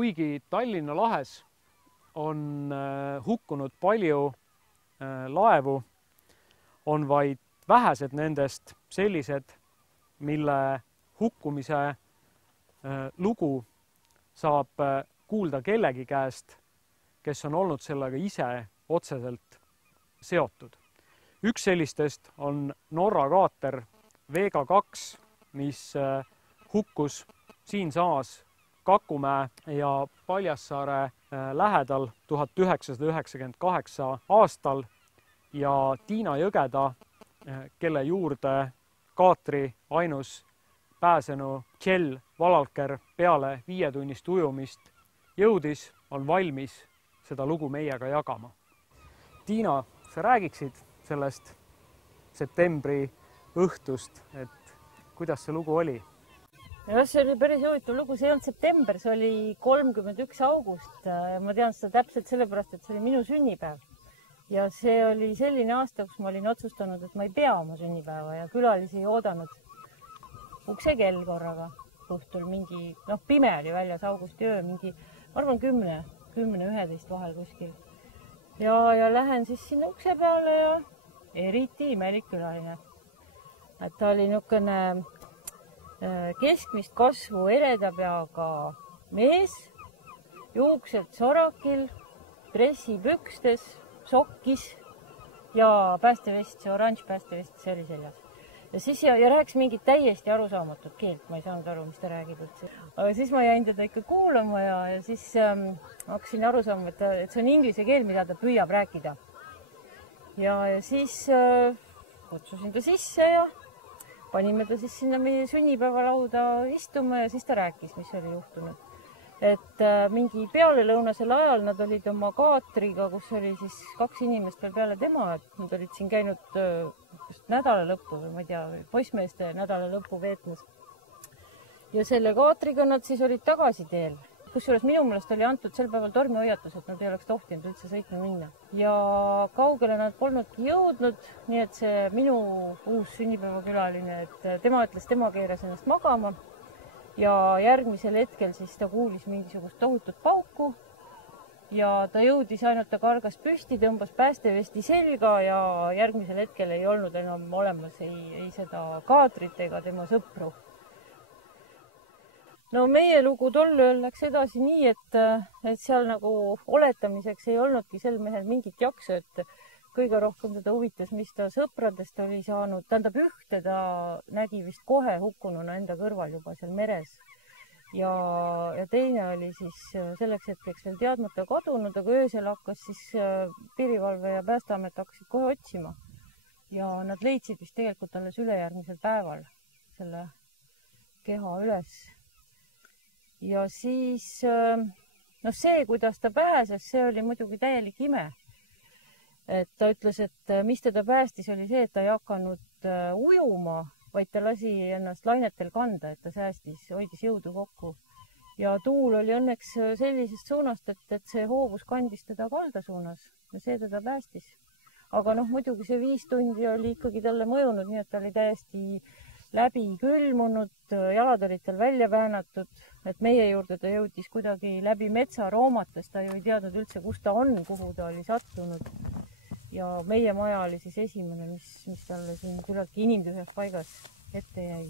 kuigi Tallinna lahes on hukkunud palju laevu, on vaid vähesed nendest sellised, mille hukkumise lugu saab kuulda kellegi käest, kes on olnud sellega ise otseselt seotud. Üks sellistest on Norra kaater Vega 2, mis hukkus siinsamas Kakumäe ja Paljassaare lähedal 1998 aastal ja Tiina Jõgeda, kelle juurde kaatri ainus pääsenu Kjell Valalker peale 5-tunnist ujumist jõudis, on valmis seda lugu meiega jagama. Tiina, sa räägiksid sellest septembri õhtust, et kuidas see lugu oli? Ja, see oli päris huvitav lugu, see ei olnud september, see oli 31. august. Ma tean seda täpselt sellepärast, et see oli minu sünnipäev. Ja see oli selline aasta, kus ma olin otsustanud, et ma ei pea oma sünnipäeva ja külalisi ei oodanud uksekell korraga õhtul mingi, pime oli väljas augustiöö, mingi, ma arvan 10-11 vahel kuskil. Ja lähen siis sinna ukse peale ja eriti imelik külaline. Et ta oli niisugune keskmist kasvu ereda peaga mees, juuksed sorakil, dressipükstes, sokkis ja päästevest, see oranž päästevest, see oli seljas. Ja siis ja rääkis mingit täiesti arusaamatut keelt, ma ei saanud aru, mis ta räägib üldse. Aga siis ma jäin teda ikka kuulama ja siis hakkasin aru saama, et see on inglise keel, mida ta püüab rääkida. Ja siis kutsusin ta sisse ja panime ta siis sinna meie sünnipäevalauda istuma ja siis ta rääkis, mis oli juhtunud. Et mingi pealelõunasel ajal nad olid oma kaatriga, kus oli siis 2 inimest veel peale tema, et nad olid siin käinud nädalalõppu või ma ei tea, poissmeeste nädalalõppu veetmas. Ja selle kaatriga nad siis olid tagasi teel. Kusjuures minu meelest oli antud sel päeval tormihoiatus, et nad ei oleks tohtinud üldse sõitma minna. Ja kaugele nad polnudki jõudnud, nii et see minu uus sünnipäevakülaline, et tema ütles, tema keeras ennast magama ja järgmisel hetkel siis ta kuulis mingisugust tohutut pauku ja ta jõudis ainult, ta kargas püsti, tõmbas päästevesti selga ja järgmisel hetkel ei olnud enam olemas ei seda kaatrit ega tema sõpru. No meie lugu tol ööl läks edasi nii, et seal nagu oletamiseks ei olnudki sel mehel mingit jaksu, et kõige rohkem teda huvitas, mis ta sõpradest oli saanud. Tähendab ühte ta nägi vist kohe hukkununa enda kõrval juba seal meres. Ja teine oli siis selleks hetkeks veel teadmata kadunud, aga öösel hakkas siis piirivalve ja päästeamet hakkasid kohe otsima. Ja nad leidsid vist tegelikult alles ülejärgmisel päeval selle keha üles. Ja siis see, kuidas ta pääses, see oli muidugi täielik ime. Et ta ütles, et mis teda päästis, oli see, et ta ei hakanud ujuma, vaid ta lasi ennast lainetel kanda, et ta säästis, hoidis jõudu kokku. Ja tuul oli õnneks sellisest suunast, et see hoovus kandis teda kalda suunas ja see teda päästis. Aga muidugi see 5 tundi oli ikkagi talle mõjunud, nii et ta oli täiesti läbi külmunud, jalad olid tal välja väänatud, et meie juurde ta jõudis kuidagi läbi metsa roomates, ta ju ei teadnud üldse, kus ta on, kuhu ta oli sattunud. Ja meie maja oli siis esimene, mis talle siin küllaltki inimtühjas paigas ette jäi.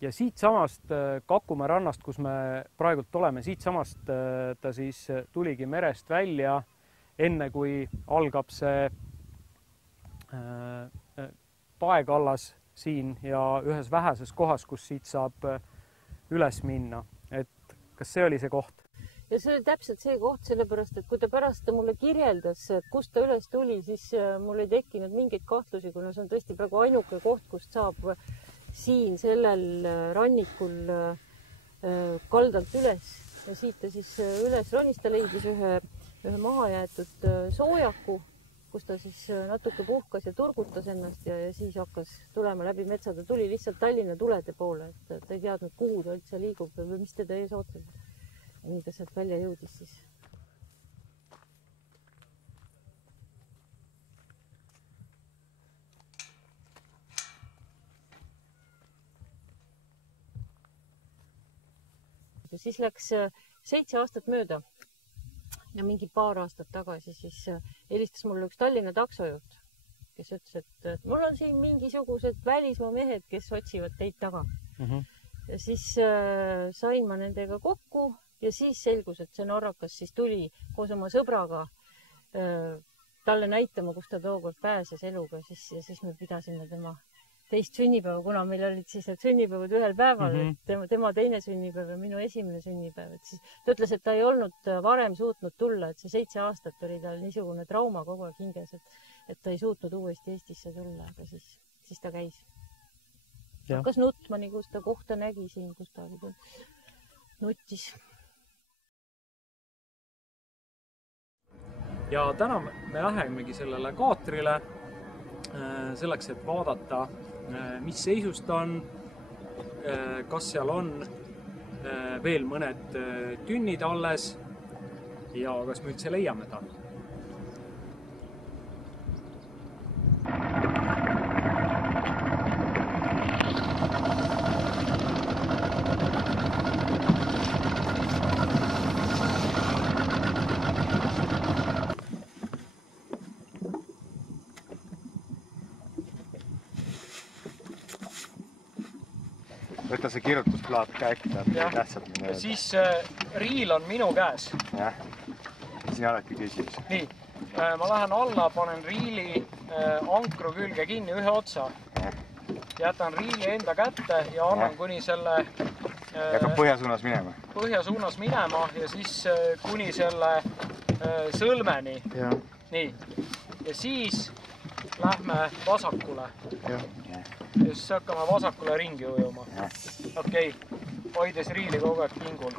Ja siit samast Kakumäe rannast, kus me praegult oleme, siit samast ta siis tuligi merest välja, enne kui algab see paekallas siin ja ühes väheses kohas, kus siit saab üles minna. Et kas see oli see koht? Ja see oli täpselt see koht, sellepärast, et kui ta pärast mulle kirjeldas, et kust ta üles tuli, siis mul ei tekkinud mingeid kahtlusi, kuna see on tõesti praegu ainuke koht, kust saab siin sellel rannikul kaldalt üles. Ja siit ta siis üles ronis, ta leidis ühe mahajäetud soojaku, kus ta siis natuke puhkas ja turgutas ennast ja siis hakkas tulema läbi metsa. Ta tuli lihtsalt Tallinna tulede poole, et ta ei teadnud, kuhu ta üldse liigub või mis teda ees ootab. Nii ta sealt välja jõudis siis. mööda, siis läks 7 aastat mööda ja mingi paar aastat tagasi siis helistas mulle üks Tallinna taksojuht, kes ütles, et mul on siin mingisugused välismaa mehed, kes otsivad teid taga. Ja siis sain ma nendega kokku ja siis selgus, et see norrakas siis tuli koos oma sõbraga talle näitama, kus ta tookord pääses eluga ja siis me pidasime tema teist sünnipäeva, kuna meil olid siis need sünnipäevad ühel päeval, tema teine sünnipäev ja minu esimene sünnipäev. Et siis ta ütles, et ta ei olnud varem suutnud tulla, et see 7 aastat oli tal niisugune trauma kogu aeg hinges, et ta ei suutnud uuesti Eestisse tulla, aga siis ta käis. Hakkas nutma, nii kus ta kohta nägi siin, kus ta nuttis. Ja täna me lähemegi sellele kaatrile selleks, et vaadata, mis seisust on, kas seal on veel mõned tünnid alles ja kas me üldse leiame ta. Võta see kirjutusplaat ka äkki, tähtsalt minu öelda. Siis riil on minu käes. Jah, siin alati küsimus. Nii, ma lähen alla, panen riili ankru külge kinni ühe otsa. Jätan riili enda kätte ja annan kuni selle Hakkab põhjasuunas minema. Põhjasuunas minema ja siis kuni selle sõlmeni. Nii, ja siis lähme vasakule. Ja siis hakkame vasakule ringi ujuma. Okei, hoides riili kogu aeg pingul.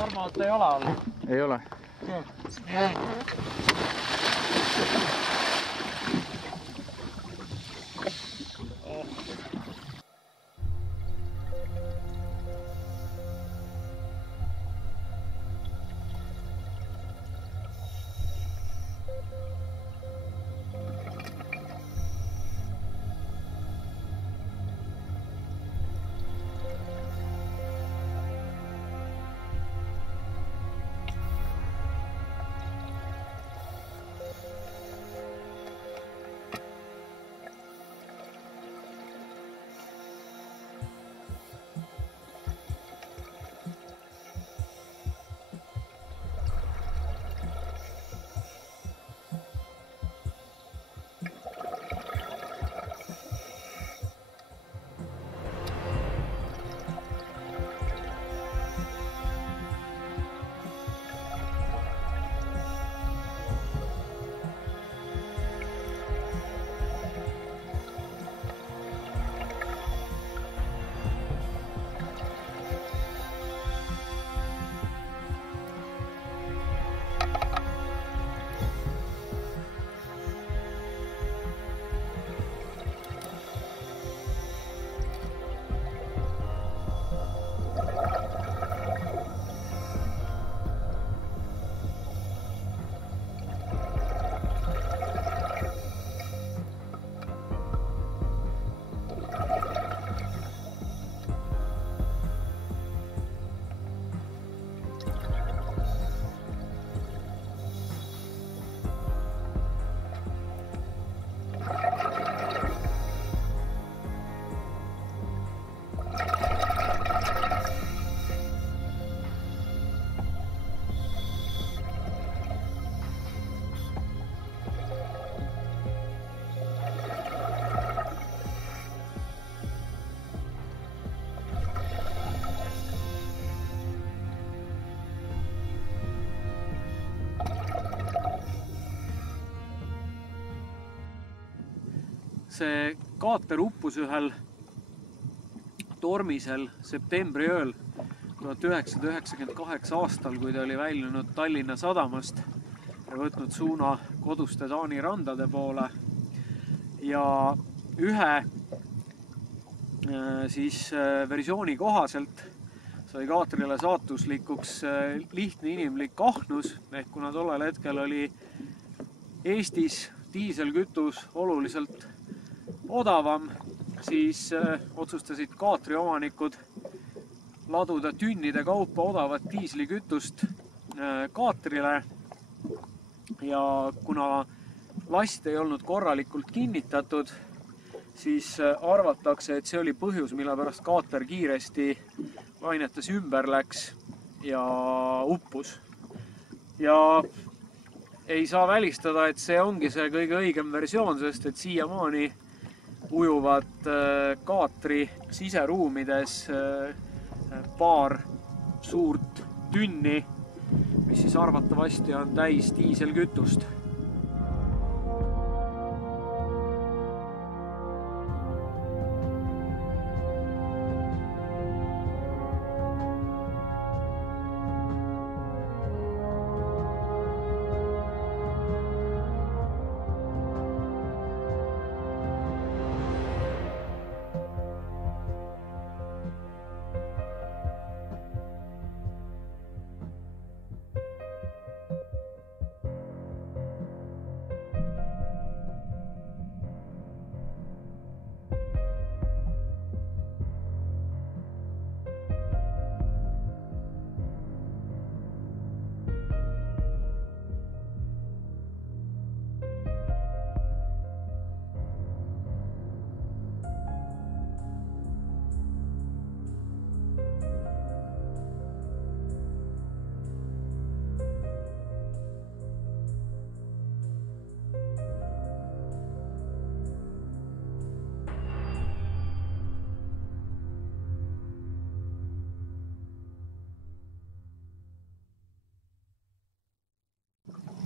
Arvalt ei ole all? Ei ole. See kaater uppus ühel tormisel septembri ööl 1998 aastal, kui ta oli väljunud Tallinna sadamast ja võtnud suuna koduste Taani randade poole. Ja ühe siis versiooni kohaselt sai kaatrile saatuslikuks lihtne inimlik ahnus, ehk kuna tollel hetkel oli Eestis diiselkütus oluliselt odavam siis otsustasid kaatri omanikud laduda tünnide kaupa odavat diislikütust kaatrile ja kuna last ei olnud korralikult kinnitatud, siis arvatakse, et see oli põhjus, mille pärast kaater kiiresti lainetes ümber läks ja uppus. Ja ei saa välistada, et see ongi see kõige õigem versioon, sest et siiamaani ujuvad kaatri siseruumides paar suurt tünni, mis siis arvatavasti on täis diiselkütust.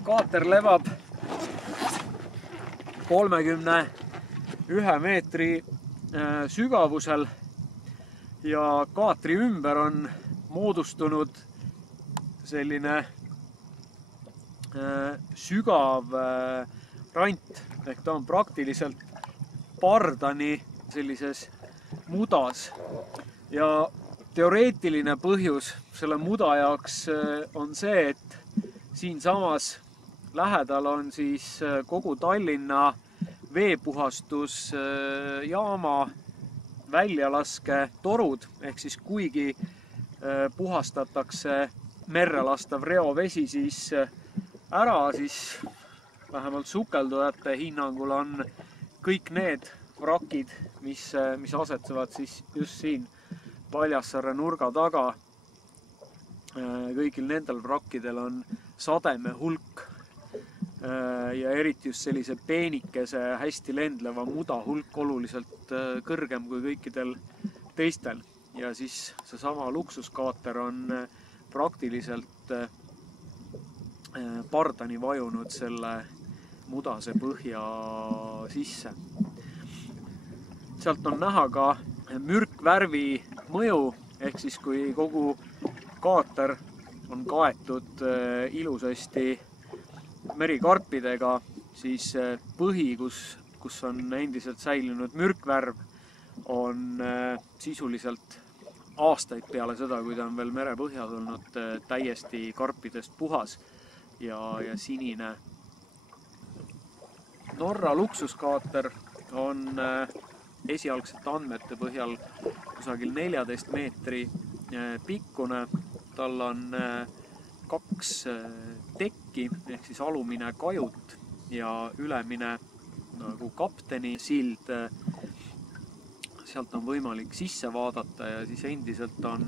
Kaater lebab 31 meetri sügavusel ja kaatri ümber on moodustunud selline sügav rant ehk ta on praktiliselt pardani sellises mudas ja teoreetiline põhjus selle muda jaoks on see, et siinsamas lähedal on siis kogu Tallinna veepuhastusjaama väljalasketorud, ehk siis kuigi puhastatakse merre lastav reovesi siis ära, siis vähemalt sukeldujate hinnangul on kõik need vrakid, mis asetsevad siis just siin Paljassaare nurga taga. Kõigil nendel vrakkidel on sademe hulk ja eriti just sellise peenikese, hästi lendleva muda hulk oluliselt kõrgem kui kõikidel teistel. Ja siis seesama luksuskaater on praktiliselt pardani vajunud selle mudase põhja sisse. Sealt on näha ka mürkvärvi mõju, ehk siis kui kogu kaater on kaetud ilusasti merikarpidega, siis põhi, kus on endiselt säilinud mürkvärv, on sisuliselt aastaid peale seda, kui ta on veel merepõhjas olnud, täiesti karpidest puhas ja sinine. Norra luksuskaater on esialgsete andmete põhjal kusagil 14 meetri pikkune. Tal on 2 tekki ehk siis alumine kajut ja ülemine nagu kapteni sild. Sealt on võimalik sisse vaadata ja siis endiselt on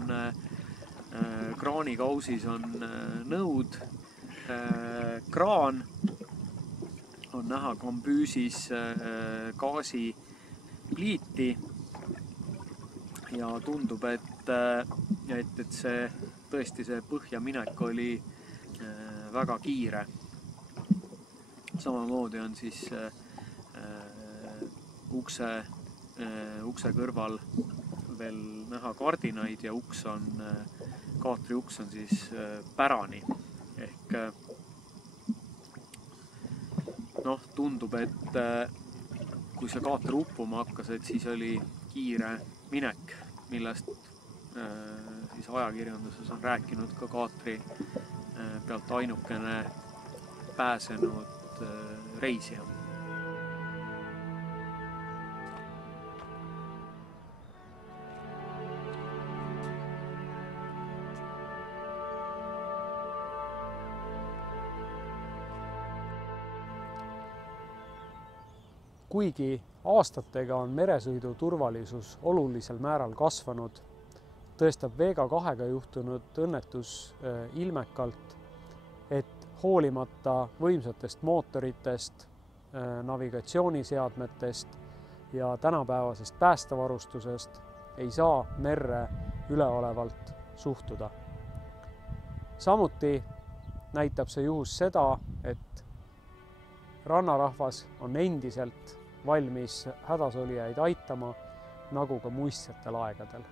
kraanikausis on nõud, kraan, on näha kambüüsis gaasipliiti ja tundub, et see tõesti see põhjaminek oli väga kiire. Samamoodi on siis ukse kõrval veel näha kardinaid ja kaatri uks on siis pärani. Ehk tundub, et kui see kaater uppuma hakkas, et siis oli kiire minek, millest siis ajakirjanduses on rääkinud ka kaatri pealt ainukene pääsenud reisija. kuigi aastatega on meresõidu turvalisus olulisel määral kasvanud, tõestab Vega 2-ga juhtunud õnnetus ilmekalt, et hoolimata võimsatest mootoritest, navigatsiooniseadmetest ja tänapäevasest päästevarustusest ei saa merre üleolevalt suhtuda. Samuti näitab see juhus seda, et rannarahvas on endiselt valmis hädasolijaid aitama, nagu ka muistsetel aegadel.